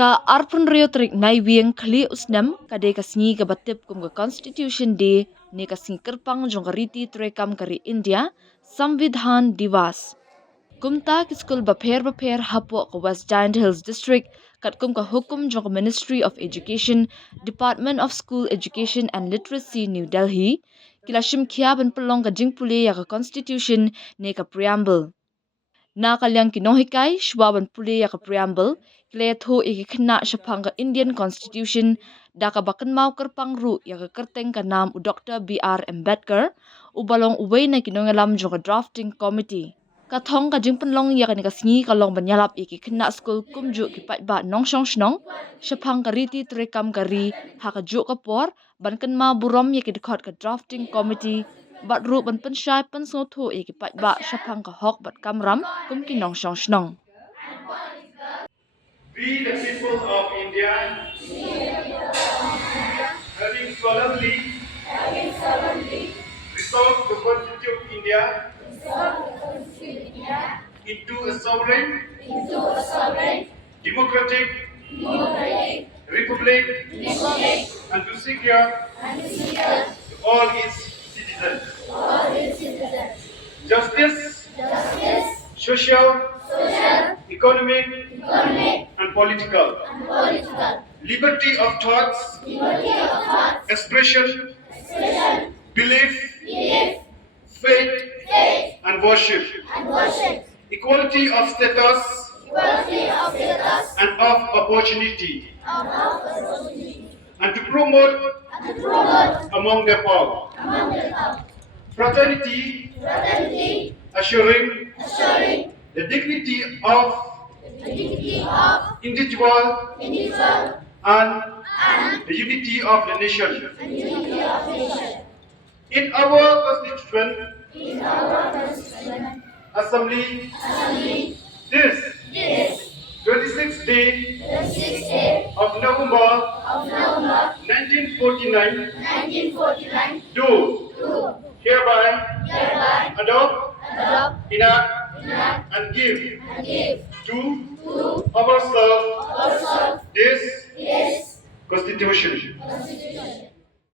Ka arpun trik nai wieng kali usnam kade kasngi ka batip kum ka Constitution Day ne kasngi kerpang jongkariti trekam kari India Samvidhan Divas. Kumta ki skul baper hapo ka West Giant Hills District kat kum ka hukum jong Ministry of Education, Department of School Education and Literacy New Delhi, kila shimkhia ban pelong ka jingpule ya ka Constitution ne ka Preamble. Na kalyang kinohikai shwaban pule ya ka Preamble, kila tho ikikna shapang ka Indian Constitution da ka bakan mau kerpang ru ya ka kerteng ka nam u Dr. B.R. Ambedkar, ubalong uway na kinongalam jong ka drafting committee. Kathong ka jingpanlong ya ka nikasngi kalong banyalap ikikna skul kumju kipat ba nong shong shnong, shapang ka riti trekam kari hakajuk ka por, bankan ma burom ya kidikot ka drafting committee, bat ru ban pensyai pensotho ikipat ba shapang ka hok bat kamram kum kinong shong shnong. We the people of India, having solemnly resolved to constitute India into a sovereign, democratic republic, and to secure to all its citizens justice, social, economic, and political, liberty of thoughts, expression, belief, faith, and worship, equality of status and of opportunity, and to promote among them all fraternity, assuring the dignity of individual and the unity of the nation. In our Constituent Assembly, this 26th day of November 1949 do hereby adopt, enact, and give to ourselves this Constitution.